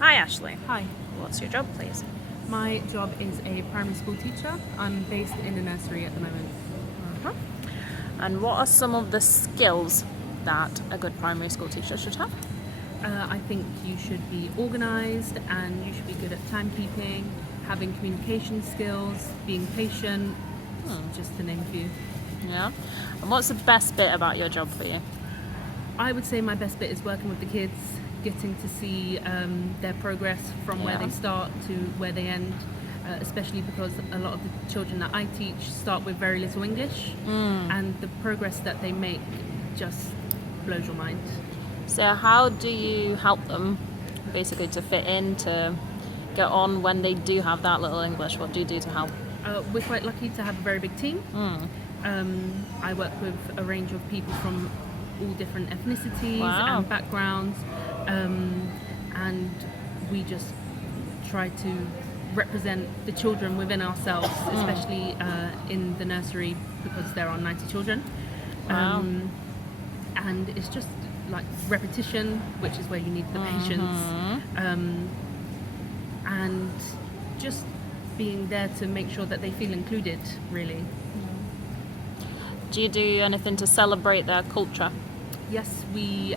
Hi, Ashley. Hi, What's your job, please? my job is a primary school teacher. I'm based in a nursery at the moment. Uh-huh. And what are some of the skills that a good primary school teacher should have? I think you should be organised and you should be good at timekeeping, having communication skills, being patient, just to name a few. Yeah. And what's the best bit about your job for you? I would say my best bit is working with the kids, getting to see their progress from where Yeah. they start to where they end, especially because a lot of the children that I teach start with very little English, and the progress that they make just blows your mind. So, how do you help them basically to fit in, to get on when they do have that little English? What do you do to help? We're quite lucky to have a very big team. I work with a range of people from all different ethnicities Wow. and backgrounds, and we just try to represent the children within ourselves, especially in the nursery because there are 90 children. Wow. And it's just like repetition, which is where you need the patience, and just being there to make sure that they feel included, really. Do you do anything to celebrate their culture? Yes, we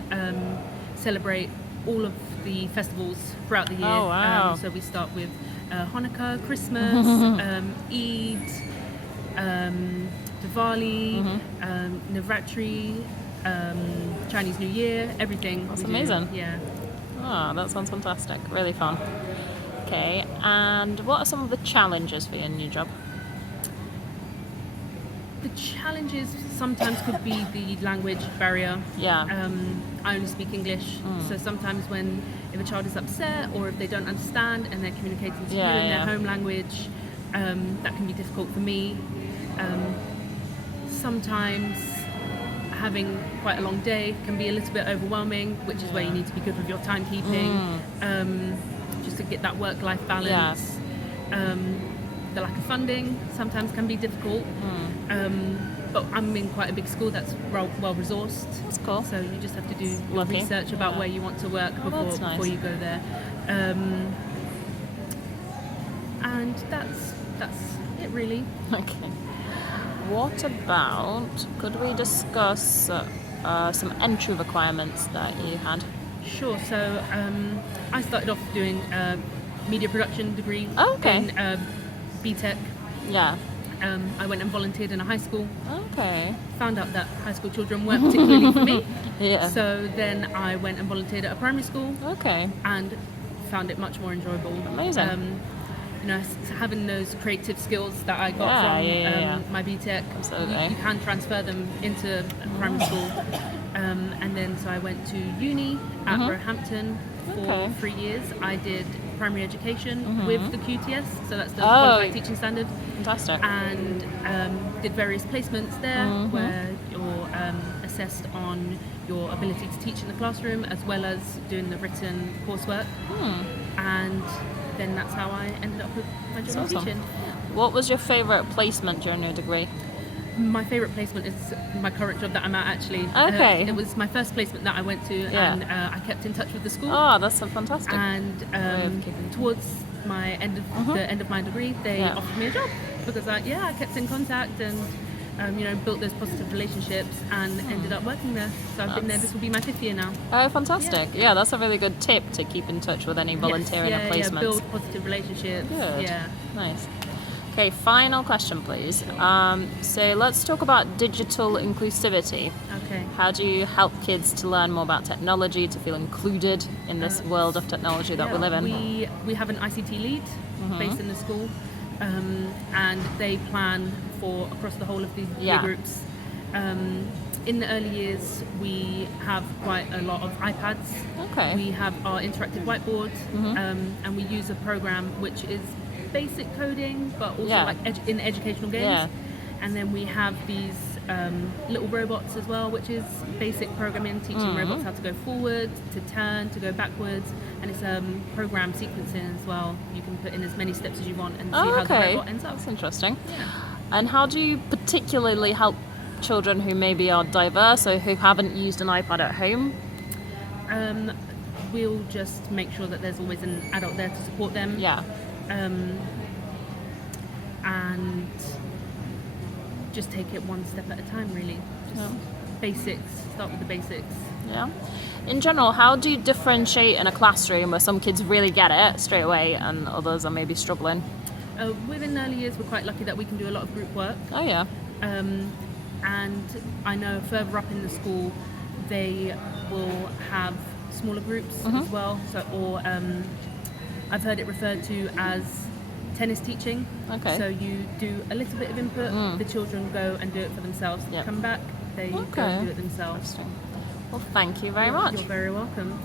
celebrate all of the festivals throughout the year. Oh, wow. So we start with Hanukkah, Christmas, Eid, Diwali, Navratri, Chinese New Year, everything. That's we do. amazing. Yeah. Oh, that sounds fantastic. Really fun. Okay, and what are some of the challenges for your new job? The challenges sometimes could be the language barrier. Yeah. I only speak English, so sometimes if a child is upset or if they don't understand and they're communicating to you in their home language, that can be difficult for me. Sometimes having quite a long day can be a little bit overwhelming, which is where you need to be good with your timekeeping, just to get that work-life balance. The lack of funding sometimes can be difficult, but I'm in quite a big school that's well resourced. That's cool. So you just have to do your Lucky. research about where you want to work that's nice. before you go there, and that's it really. Okay. What about, could we discuss some entry requirements that you had? Sure. So I started off doing a media production degree Okay. in BTEC. Yeah. I went and volunteered in a high school. Okay. Found out that high school children weren't particularly for me. Yeah. So then I went and volunteered at a primary school Okay. and found it much more enjoyable. Amazing. Having those creative skills that I got Yeah, from my BTEC, Absolutely. you can transfer them into primary school. And then so I went to uni at Roehampton for Okay. 3 years. I did primary education with the QTS, so that's the Oh. Qualified Teaching Standard, Fantastic. and did various placements there where you're assessed on your ability to teach in the classroom as well as doing the written coursework. And then that's how I ended up with my job in That's awesome. teaching. What was your favourite placement during your degree? My favourite placement is my current job that I'm at, actually. Okay. It was my first placement that I went to, Yeah. and I kept in touch with the school. Oh, that's so fantastic. And of keeping- towards my the end of my degree, they Yeah. offered me a job because I kept in contact and built those positive relationships and ended up working there. So I've been there. This will be my 5th year now. Oh, fantastic. Yeah, that's a really good tip to keep in touch with any volunteering yes, or placements. build positive relationships. Good. Yeah. Nice. Okay, final question, please. So let's talk about digital inclusivity. Okay. How do you help kids to learn more about technology, to feel included in this world of technology that we live in? We have an ICT lead based in the school, and they plan for across the whole of the year groups. In the early years, we have quite a lot of iPads. Okay. We have our interactive whiteboard, and we use a program which is basic coding, but also like in educational games. Yeah. And then we have these little robots as well, which is basic programming, teaching robots how to go forward, to turn, to go backwards, and it's program sequencing as well. You can put in as many steps as you want and see how the robot ends up. That's interesting. Yeah. And how do you particularly help children who maybe are diverse or who haven't used an iPad at home? we'll just make sure that there's always an adult there to support them. Yeah. And just take it one step at a time, really. Just basics. Start with the basics. Yeah. In general, how do you differentiate in a classroom where some kids really get it straight away and others are maybe struggling? Within early years, we're quite lucky that we can do a lot of group work. Oh, yeah. And I know further up in the school, they will have smaller groups as well. I've heard it referred to as tennis teaching. Okay. So you do a little bit of input, the children go and do it for themselves. Yep. Come back, they go and do it themselves. Well, thank you very much. You're very welcome.